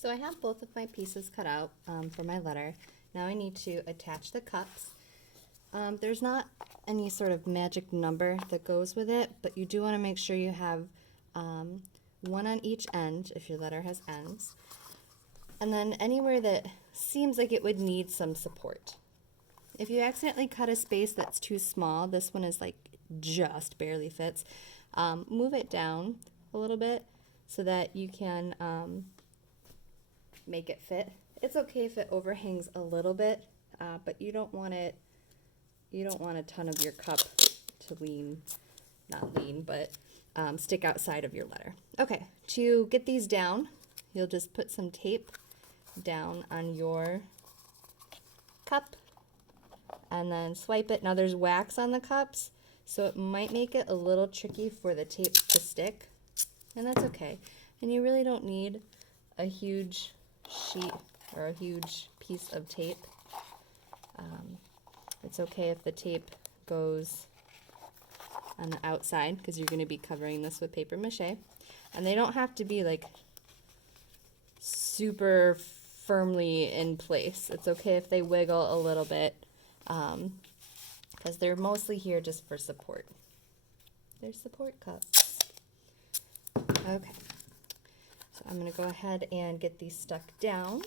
So I have both of my pieces cut out for my letter. Now I need to attach the cups. There's not any sort of magic number that goes with it, but you do want to make sure you have one on each end if your letter has ends. And then anywhere that seems like it would need some support. If you accidentally cut a space that's too small, this one is like just barely fits, move it down a little bit so that you can make it fit. It's okay if it overhangs a little bit, but you don't want a ton of your cup to stick outside of your letter. Okay, to get these down, you'll just put some tape down on your cup and then swipe it. Now there's wax on the cups, so it might make it a little tricky for the tape to stick, and that's okay. And you really don't need a huge sheet or a huge piece of tape. It's okay if the tape goes on the outside because you're going to be covering this with paper mache. And they don't have to be like super firmly in place. It's okay if they wiggle a little bit because they're mostly here just for support. They're support cups. Okay, so I'm going to go ahead and get these stuck down.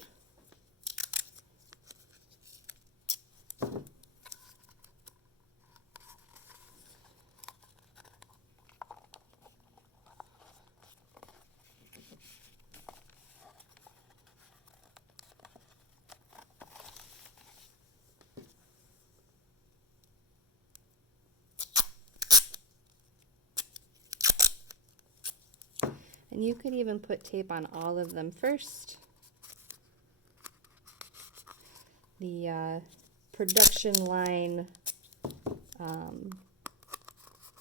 And you could even put tape on all of them first. The production line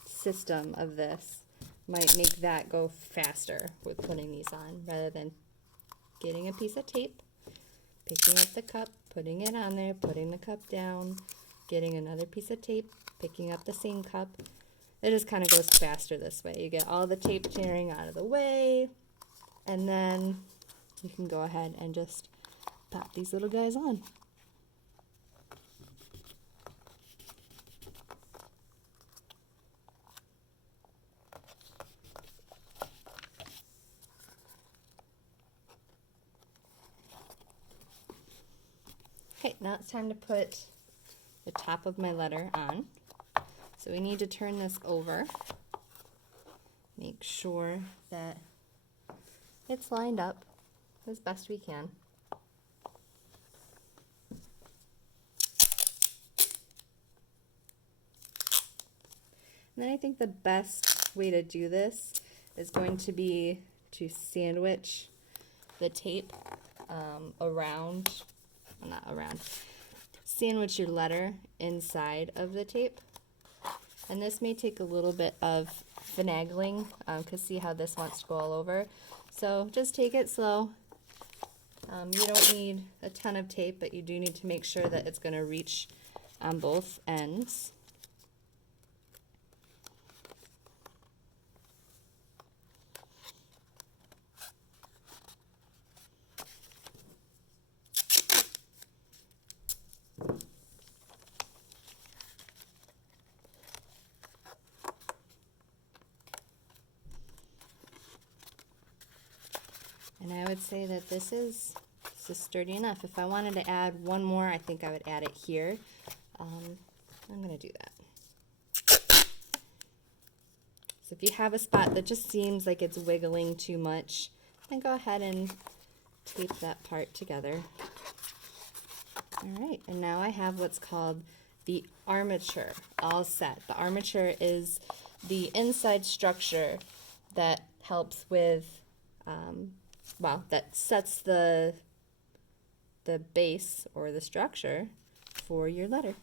system of this might make that go faster with putting these on rather than getting a piece of tape, picking up the cup, putting it on there, putting the cup down, getting another piece of tape, picking up the same cup. It just kind of goes faster this way. You get all the tape tearing out of the way, and then you can go ahead and just pop these little guys on. Okay, now it's time to put the top of my letter on. So we need to turn this over, make sure that it's lined up as best we can. And then I think the best way to do this is going to be to sandwich the tape sandwich your letter inside of the tape. And this may take a little bit of finagling, because see how this wants to go all over. So just take it slow. You don't need a ton of tape, but you do need to make sure that it's going to reach on both ends. And I would say that this is sturdy enough. If I wanted to add one more, I think I would add it here. I'm going to do that. So if you have a spot that just seems like it's wiggling too much, then go ahead and tape that part together. All right, and now I have what's called the armature all set. The armature is the inside structure that helps with that sets the base or the structure for your letter.